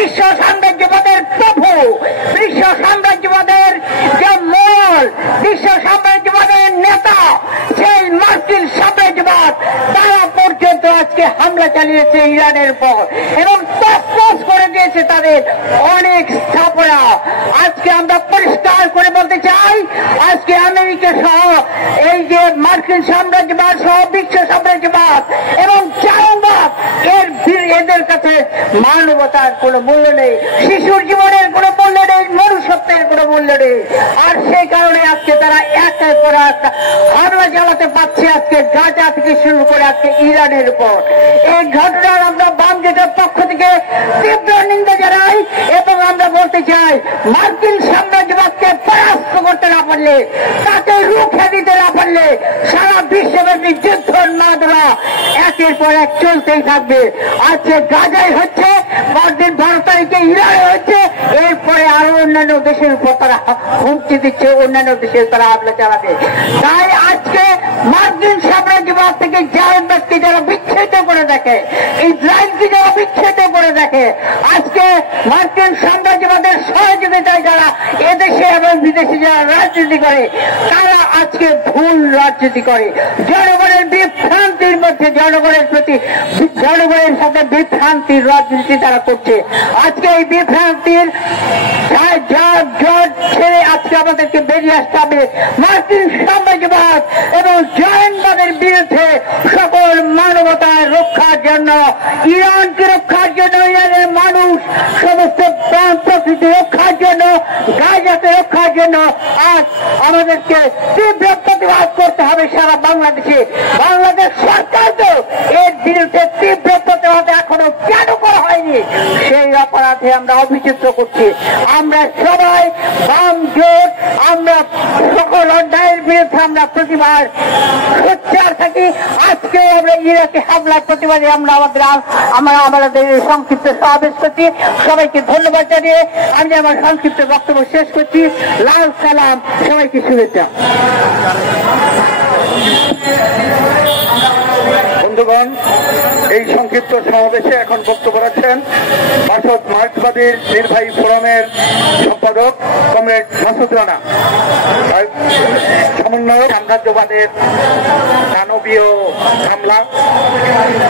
বিশ্ব সাম্রাজ্যবাদের প্রভু, বিশ্ব সাম্রাজ্যবাদের যে মূল, বিশ্ব সাম্রাজ্যবাদের নেতা, সেই মার্কিন সাম্রাজ্যবাদ তারা পর্যন্ত আজকে হামলা চালিয়েছে ইরানের উপর এবং তছনছ করে দিয়েছে তাদের অনেক স্থাপনা। আজকে আমরা পরিষ্কার করে বলতে চাই, আজকে আমেরিকা সহ এই যে মার্কিন সাম্রাজ্যবাদ সহ বিশ্ব সাম্রাজ্যবাদ এবং চারণবাদ এদের কাছে মানবতার কোনো মূল্য নেই, শিশুর জীবনের কোনো মূল্য নেই, মনুষ্যত্বের কোনো মূল্য নেই। আর সেই কারণে আজকে তারা একের পর এক হামলা চালাতে পারছে, আজকে গাজা থেকে শুরু করে আজকে ইরানের উপর। এই ঘটনার আমরা বাম জোটের পক্ষ থেকে তীব্র নিন্দা জানাই এবং আমরা বলতে চাই, মার্কিন সাম্রাজ্যবাদকে পরাস্ত করতে না পারলে, তাকে রুখে দিতে না পারলে সারা বিশ্বব্যাপী যুদ্ধের মাদলা একের পর এক চলতেই থাকবে। আজকে গাজায় হচ্ছে, পরদিন 12 তারিখে ইরানে হচ্ছে, এরপরে আরো অন্যান্য দেশের উপর তারা হুমকি দিচ্ছে, অন্যান্য দেশের তারা হামলা চালাবে। তাই আজকে মার্কিন সাম্রাজ্যবাদ থেকে জায়নবাদকে যারা বিচ্ছেদ করে দেখে, ইসরায়েলকে যারা বিচ্ছেদ করে দেখে, আজকে মার্কিন সাম্রাজ্যবাদের সহযোগিতায় যারা এদেশে এবং বিদেশে যারা রাজনীতি করে, তারা আজকে ভুল রাজনীতি করে, জনগণের বিভ্রান্তির মধ্যে জনগণের প্রতি জনগণের সাথে বিভ্রান্তির রাজনীতি তারা করছে। আজকে এই বিভ্রান্তির ছেড়ে আজকে আমাদেরকে বেরিয়ে আসতে হবে। মার্কিন সাম্রাজ্যবাদ এবং জায়নবাদের বিরুদ্ধে সকল মানবতার রক্ষার জন্য, ইরানকে রক্ষার জন্য, ইরানের মানুষ সমস্ত প্রাণ প্রকৃতি রক্ষার জন্য, গাজাকে রক্ষার জন্য আজ আমাদেরকে তীব্র প্রতিবাদ করতে হবে সারা বাংলাদেশে। বাংলাদেশ সরকার তো এর বিরুদ্ধে তীব্র প্রতিবাদ এখনো কেন করা হয়নি, সেই অপরাধে আমরা অভিযুক্ত করছি। আমরা সবাই বাম জোট, আমরা সকল অন্যায়ের বিরুদ্ধে আমরা প্রতিবাদ সোচ্চার থাকি। আজকে আমরা ইরাকে হামলার প্রতিবাদে আমরা আমাদের সংক্ষিপ্ত সমাবেশ করছি। সবাইকে ধন্যবাদ জানিয়ে আমি আমার সংক্ষিপ্ত বক্তব্য শেষ করছি। লাল সালাম, সবাইকে শুভেচ্ছা। বন্ধুগণ, এই সংক্ষিপ্ত সমাবেশে এখন বক্তব্য রাখছেন বাসদ মার্ক্সবাদীর নির্বাহী ফোরামের সম্পাদক কমরেড মাসুদ রানা। সমন্বয়ক সাম্রাজ্যবাদের মানবীয় হামলা,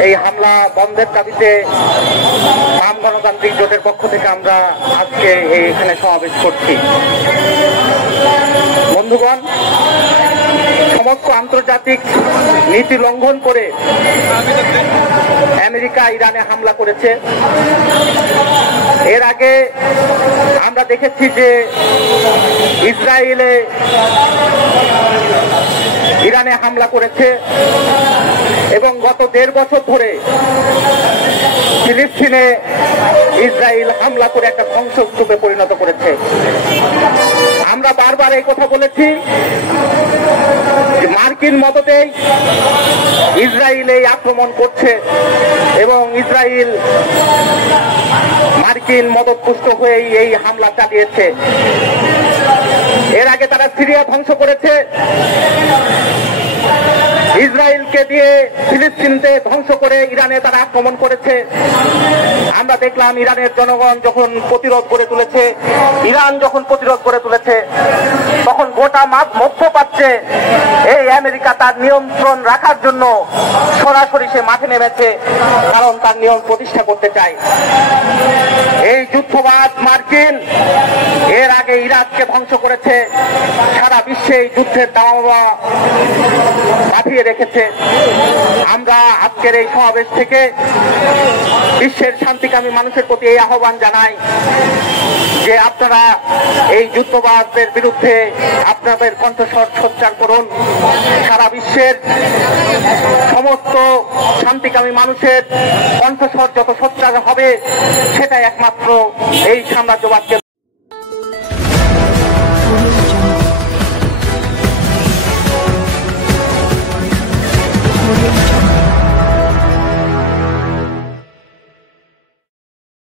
এই হামলা বন্ধের দাবিতে বাম গণতান্ত্রিক জোটের পক্ষ থেকে আমরা আজকে এখানে সমাবেশ করছি। বন্ধুগণ, সমস্ত আন্তর্জাতিক নীতি লঙ্ঘন করে আমেরিকা ইরানে হামলা করেছে। এর আগে আমরা দেখেছি যে ইসরায়েলে ইরানে হামলা করেছে এবং গত 1.5 বছর ধরে ফিলিস্তিনে ইসরায়েল হামলা করে একটা ধ্বংসস্তূপে পরিণত করেছে। আমরা বারবার এই কথা বলেছি, মার্কিন মদতেই ইসরায়েল এই আক্রমণ করছে এবং ইসরায়েল মার্কিন মদতপুষ্ট হয়েই এই হামলা চালিয়েছে। এর আগে তারা সিরিয়া ধ্বংস করেছে, ইসরায়েলকে দিয়ে ফিলিস্তিনতে ধ্বংস করে ইরানে তারা আক্রমণ করেছে। আমরা দেখলাম ইরানের জনগণ যখন প্রতিরোধ গড়ে তুলেছে, ইরান যখন প্রতিরোধ গড়ে তুলেছে, তখন গোটা মধ্যপ্রাচ্যে এই আমেরিকা তার নিয়ন্ত্রণ রাখার জন্য সরাসরি সে মাঠে নেমেছে, কারণ তার নিয়ম প্রতিষ্ঠা করতে চায়। এই যুদ্ধবাদ মার্কিন এর আগে ইরাককে ধ্বংস করেছে, সারা বিশ্বে এই যুদ্ধের দাওয়া বাঁধিয়ে রেখেছে। আমরা আজকের এই সমাবেশ থেকে বিশ্বের শান্তিকামী মানুষের প্রতি এই আহ্বান জানাই যে আপনারা এই যুদ্ধবাদের বিরুদ্ধে আপনাদের কণ্ঠস্বর সোচ্চার করুন। সারা বিশ্বের সমস্ত শান্তিকামী মানুষের কণ্ঠস্বর যত সোচ্চার হবে, সেটাই একমাত্র এই সাম্রাজ্যবাদকে